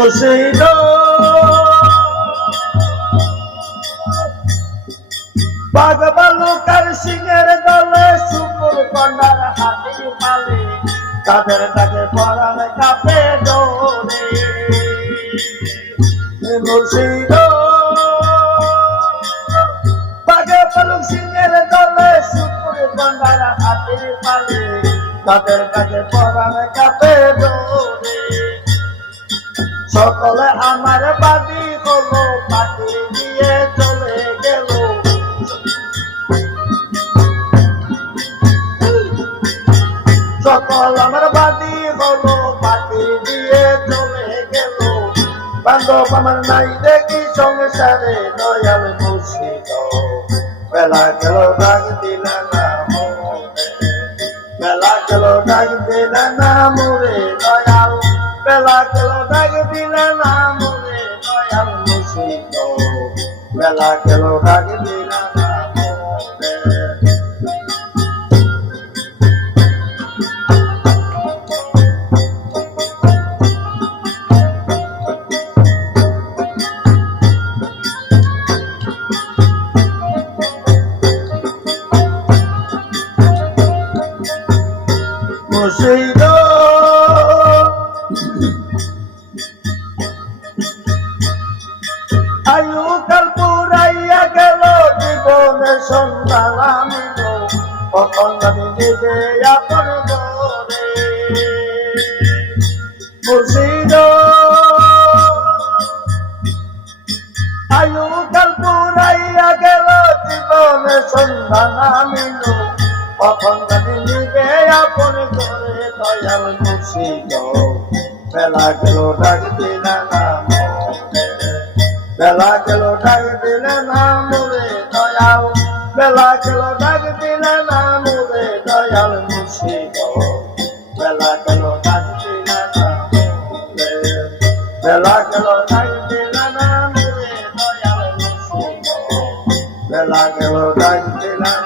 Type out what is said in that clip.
মুর্শিদ বাঘ বালুকার সিংহের দলে শুকুর কন্যার হাতির পালে তাদের তাকে পরাণ কাপে ডোরে মুর্শিদ বাঘ বালুক সিংহের দলে শুকুর কন্যার হাতির পালে তাদের তাকে পরাণ কাপে ডোরে সকলে আমার বাদী হলো পাখি দিয়ে চলে গেল সকল আমার বাদী হলো পাখি দিয়ে চলে গেল বান্ধব আমার নাই দেখি সংসারে দয়াল মুর্শিদ বেলা গেল ডাক দিলে না বেলা গেল ডাক দিলে না মোরে দয়াল বেলা গেল ডাক দিলে না মোরে দয়াল মুর্শিদ বেলা গেল ডাক দিলে না মুর্শিদ আয়ু কাল পুরাইয়া গেল জীবনের সন্ধান আমিল কখন আমি দিবে আপন ঘরে মুর্শিদ আয়ু কাল পুরাইয়া গেল জীবনের সন্ধান আমিল কখন আমি দিবে আপন ঘরে দয়াল মুর্শিদ বেলা গেল ডাক দিলে না বেলা গেল ডাক দিলে না মোরে দয়াল বেলা গেল ডাক দিলে না মোরে দয়াল মুর্শিদ বেলা গেল ডাক দিলে না বেলা গেল ডাক দিলে না মোরে দয়াল মুর্শিদ বেলা গেল ডাক দিলে